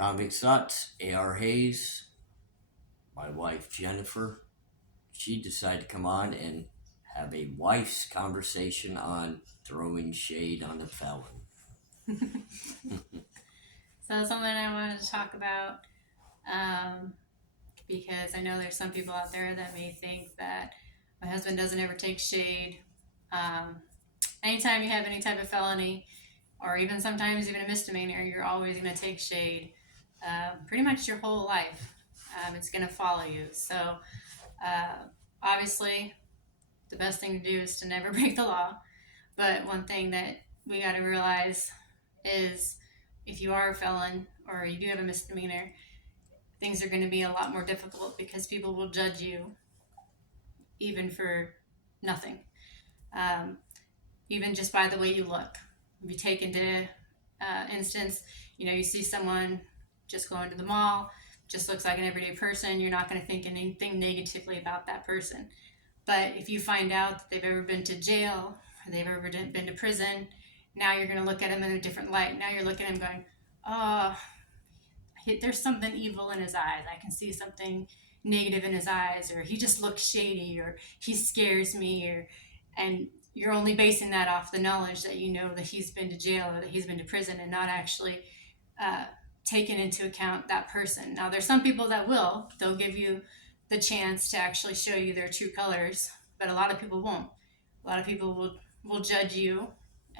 Convicts Nuts, ARHayes, my wife Jennifer. She decided to come on and have a wife's conversation on throwing shade on a felon. So that's something I wanted to talk about um, because I know there's some people out there that may think that my husband doesn't ever take shade. Um, Anytime you have any type of felony, or even sometimes even a misdemeanor, you're always going to take shade. Pretty much your whole life, it's going to follow you. So uh, obviously, the best thing to do is to never break the law. But one thing that we got to realize is if you are a felon or you do have a misdemeanor, things are going to be a lot more difficult because people will judge you even for nothing, um, even just by the way you look. If you take into instance, you see someone just going to the mall, just looks like an everyday person, you're not going to think anything negatively about that person. But if you find out that they've ever been to jail or they've ever been to prison, now you're going to look at them in a different light. Now you're looking at him going, oh, there's something evil in his eyes. I can see something negative in his eyes, or he just looks shady, or he scares me, and you're only basing that off the knowledge that you know that he's been to jail or that he's been to prison, and not actually uh, taking into account that person. Now, there's some people that they'll give you the chance to actually show you their true colors, but a lot of people won't. A lot of people will judge you,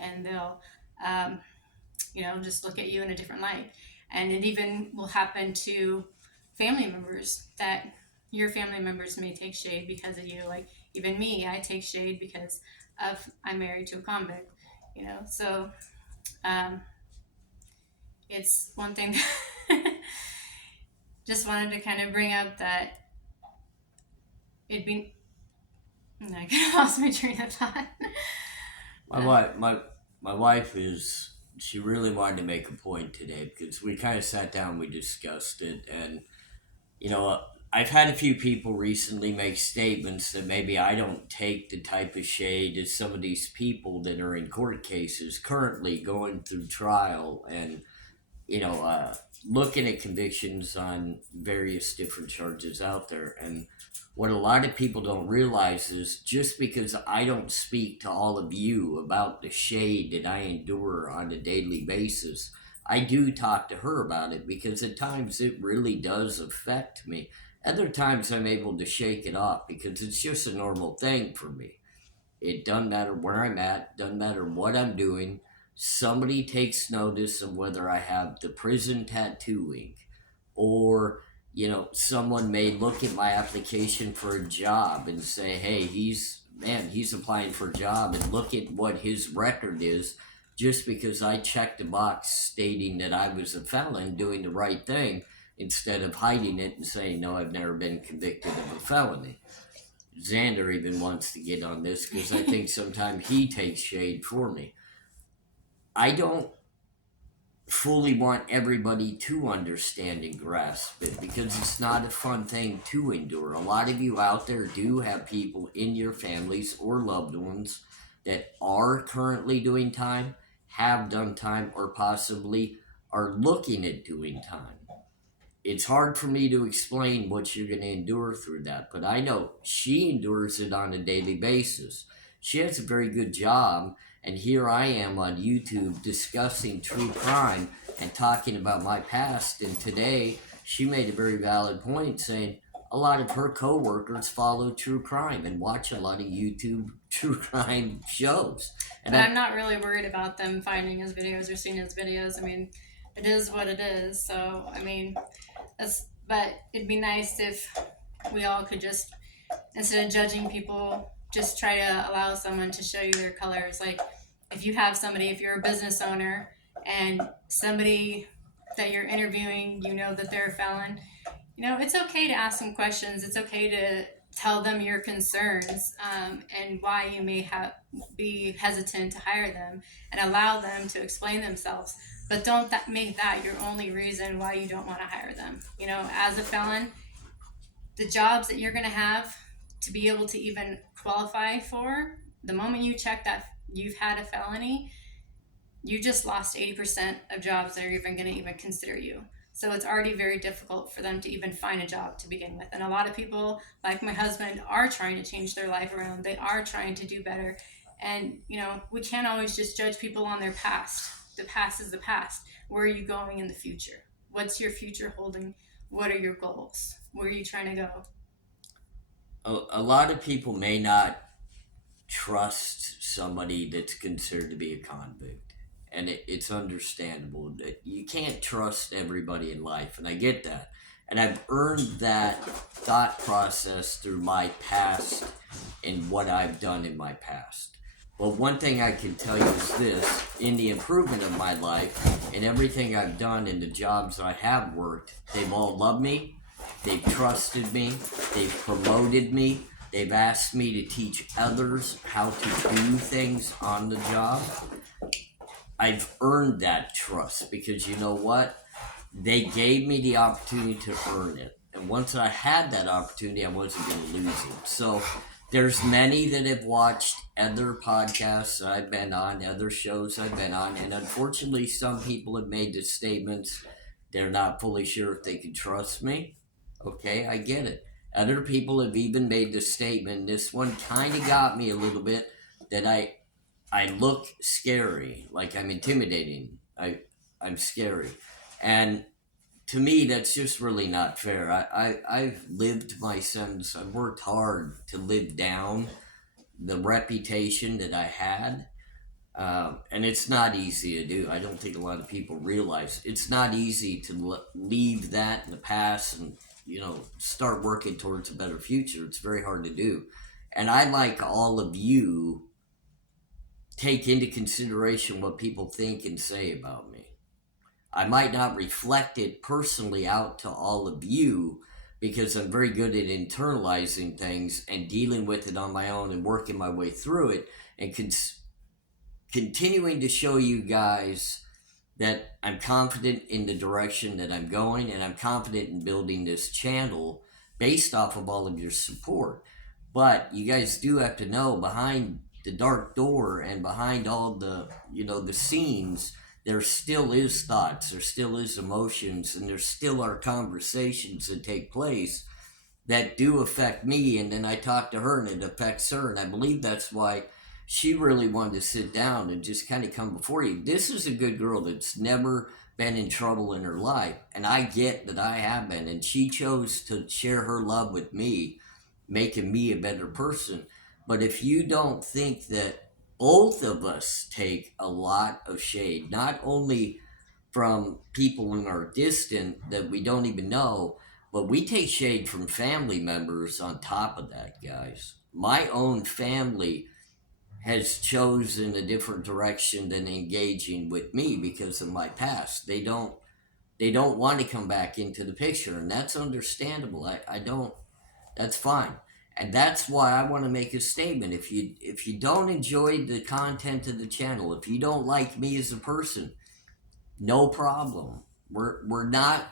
and they'll um, just look at you in a different light. And it even will happen to family members that your family members may take shade because of you. Like even me, I take shade because of I'm married to a convict. So um, it's one thing. Just wanted to kind of bring up that it'd be. I kind of lost my train of thought. My wife, my wife is. She really wanted to make a point today because we kind of sat down, we discussed it, and you know, I've had a few people recently make statements that maybe I don't take the type of shade as some of these people that are in court cases currently going through trial and, you know, looking at convictions on various different charges out there. And what a lot of people don't realize is just because I don't speak to all of you about the shade that I endure on a daily basis, I do talk to her about it because at times it really does affect me. Other times I'm able to shake it off because it's just a normal thing for me. It doesn't matter where I'm at, doesn't matter what I'm doing. Somebody takes notice of whether I have the prison tattooing or, someone may look at my application for a job and say, hey, he's applying for a job and look at what his record is just because I checked a box stating that I was a felon doing the right thing instead of hiding it and saying, no, I've never been convicted of a felony. Xander even wants to get on this because I think sometimes he takes shade for me. I don't fully want everybody to understand and grasp it because it's not a fun thing to endure. A lot of you out there do have people in your families or loved ones that are currently doing time, have done time, or possibly are looking at doing time. It's hard for me to explain what you're going to endure through that, but I know she endures it on a daily basis. She has a very good job, and here I am on YouTube discussing true crime and talking about my past. And today, she made a very valid point saying a lot of her coworkers follow true crime and watch a lot of YouTube true crime shows. And But I'm not really worried about them finding his videos or seeing his videos. I mean, it is what it is. So I mean, but it'd be nice if we all could just, instead of judging people, just try to allow someone to show you their colors. Like if you have somebody, if you're a business owner and somebody that you're interviewing, you know that they're a felon, it's okay to ask them questions. It's okay to tell them your concerns, and why you may be hesitant to hire them, and allow them to explain themselves. But don't make that your only reason why you don't want to hire them. As a felon, the jobs that you're going to have to be able to even qualify for, the moment you check that you've had a felony, you just lost 80% of jobs that are even going to even consider you. So it's already very difficult for them to even find a job to begin with. And a lot of people, like my husband, are trying to change their life around. They are trying to do better. And, we can't always just judge people on their past. The past is the past. Where are you going in the future? What's your future holding? What are your goals? Where are you trying to go? A lot of people may not trust somebody that's considered to be a convict. And it's understandable that you can't trust everybody in life, and I get that. And I've earned that thought process through my past and what I've done in my past. But one thing I can tell you is this: in the improvement of my life and everything I've done in the jobs that I have worked, they've all loved me, they've trusted me, they've promoted me, they've asked me to teach others how to do things on the job. I've earned that trust because you know what? They gave me the opportunity to earn it. And once I had that opportunity, I wasn't going to lose it. So there's many that have watched other podcasts I've been on, other shows I've been on, and unfortunately, some people have made the statements they're not fully sure if they can trust me. Okay, I get it. Other people have even made the statement. This one kind of got me a little bit that I look scary, like I'm intimidating. I'm scary, and to me, that's just really not fair. I've lived my sentence. I've worked hard to live down the reputation that I had. And it's not easy to do. I don't think a lot of people realize it's not easy to leave that in the past and, start working towards a better future. It's very hard to do. And I, like all of you, take into consideration what people think and say about me. I might not reflect it personally out to all of you because I'm very good at internalizing things and dealing with it on my own and working my way through it and continuing to show you guys that I'm confident in the direction that I'm going, and I'm confident in building this channel based off of all of your support. But you guys do have to know, behind the dark door and behind all the scenes, there still is thoughts, there still is emotions, and there still are conversations that take place that do affect me. And then I talk to her and it affects her, and I believe that's why she really wanted to sit down and just kind of come before you. This is a good girl that's never been in trouble in her life, and I get that I have been, and she chose to share her love with me, making me a better person. But if you don't think that both of us take a lot of shade, not only from people in our distant that we don't even know, but we take shade from family members on top of that, guys. My own family has chosen a different direction than engaging with me because of my past. They don't want to come back into the picture, and that's understandable. I don't That's fine. And that's why I want to make a statement. If you don't enjoy the content of the channel, if you don't like me as a person, no problem. We're not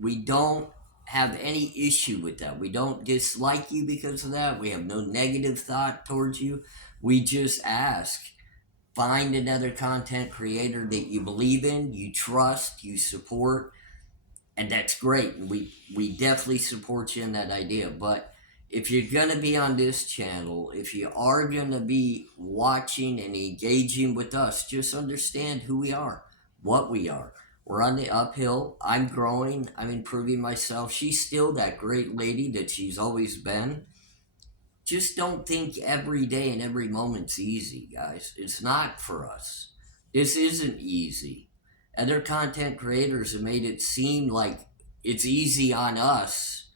we don't have any issue with that. We don't dislike you because of that. We have no negative thought towards you. We just ask, find another content creator that you believe in, you trust, you support, and that's great. And we definitely support you in that idea. But if you're gonna be on this channel, if you are gonna be watching and engaging with us, just understand who we are, what we are. We're on the uphill. I'm growing. I'm improving myself. She's still that great lady that she's always been. Just don't think every day and every moment's easy, guys. It's not for us. This isn't easy. Other content creators have made it seem like it's easy on us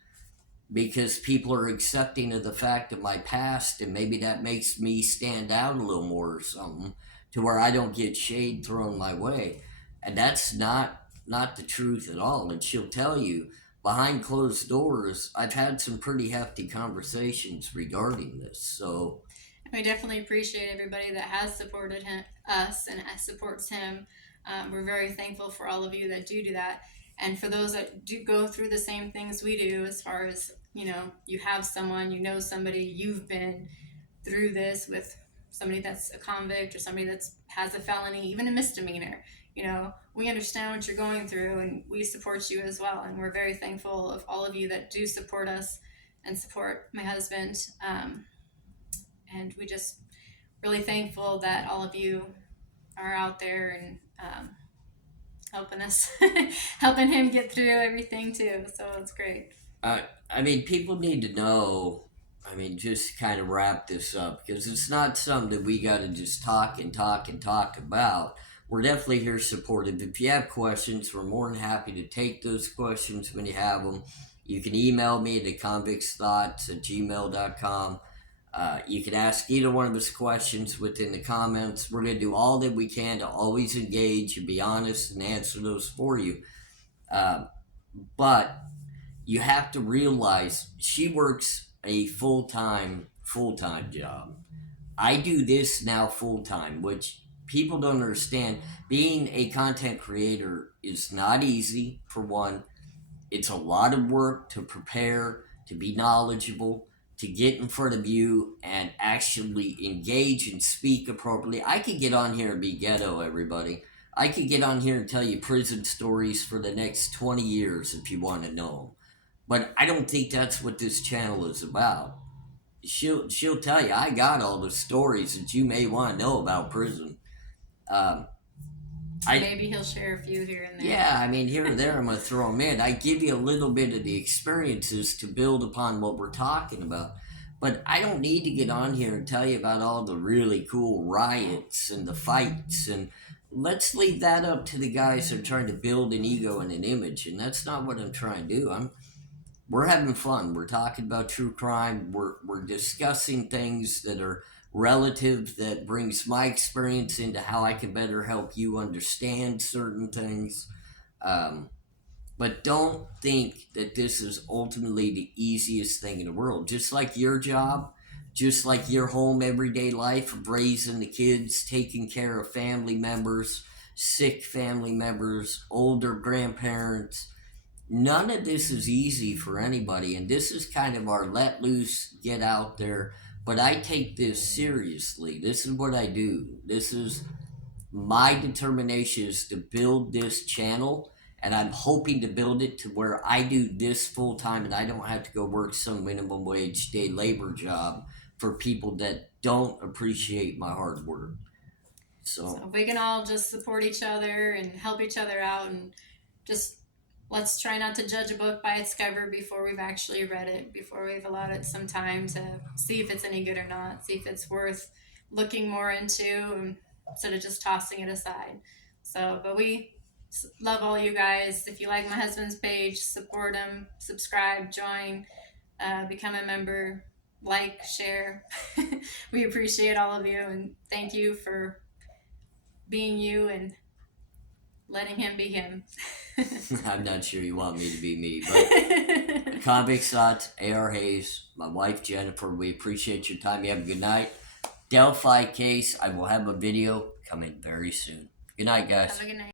because people are accepting of the fact of my past, and maybe that makes me stand out a little more or something, to where I don't get shade thrown my way. And that's not the truth at all. And she'll tell you, behind closed doors, I've had some pretty hefty conversations regarding this. So We definitely appreciate everybody that has supported us and supports him. We're very thankful for all of you that do that. And for those that do go through the same things we do, as far as, you have someone, somebody, you've been through this with somebody that's a convict or somebody that's has a felony, even a misdemeanor. We understand what you're going through, and we support you as well. And we're very thankful of all of you that do support us and support my husband. And we just really thankful that all of you are out there and helping us, helping him get through everything too. So it's great. I mean, people need to know. I mean, just kind of wrap this up because it's not something that we got to just talk and talk and talk about. We're definitely here supportive. If you have questions, we're more than happy to take those questions when you have them. You can email me at convictsthoughts@gmail.com. You can ask either one of us questions within the comments. We're going to do all that we can to always engage and be honest and answer those for you. But you have to realize she works a full-time job. I do this now full-time, which people don't understand. Being a content creator is not easy, for one. It's a lot of work to prepare, to be knowledgeable, to get in front of you and actually engage and speak appropriately. I could get on here and be ghetto, everybody. I could get on here and tell you prison stories for the next 20 years if you want to know them. But I don't think that's what this channel is about. She'll tell you, I got all the stories that you may want to know about prison. Maybe he'll share a few here and there. Yeah, I mean, here and there, I'm going to throw them in. I give you a little bit of the experiences to build upon what we're talking about. But I don't need to get on here and tell you about all the really cool riots and the fights. And let's leave that up to the guys that are trying to build an ego and an image. And that's not what I'm trying to do. We're having fun. We're talking about true crime. We're discussing things that are relative, that brings my experience into how I can better help you understand certain things. But don't think that this is ultimately the easiest thing in the world. Just like your job, just like your home everyday life of raising the kids, taking care of family members, sick family members, older grandparents. None of this is easy for anybody, and this is kind of our let loose, get out there. But I take this seriously. This is what I do. This is my determination, is to build this channel, and I'm hoping to build it to where I do this full time and I don't have to go work some minimum wage day labor job for people that don't appreciate my hard work. So we can all just support each other and help each other out, and just let's try not to judge a book by its cover before we've actually read it, before we've allowed it some time to see if it's any good or not, see if it's worth looking more into instead of just tossing it aside. So, but we love all you guys. If you like my husband's page, support him, subscribe, join, become a member, like, share. We appreciate all of you, and thank you for being you and letting him be him. I'm not sure you want me to be me, but Convicts Thoughts, ARHayes, my wife Jennifer, we appreciate your time. You have a good night. Delphi case, I will have a video coming very soon. Good night, guys. Have a good night.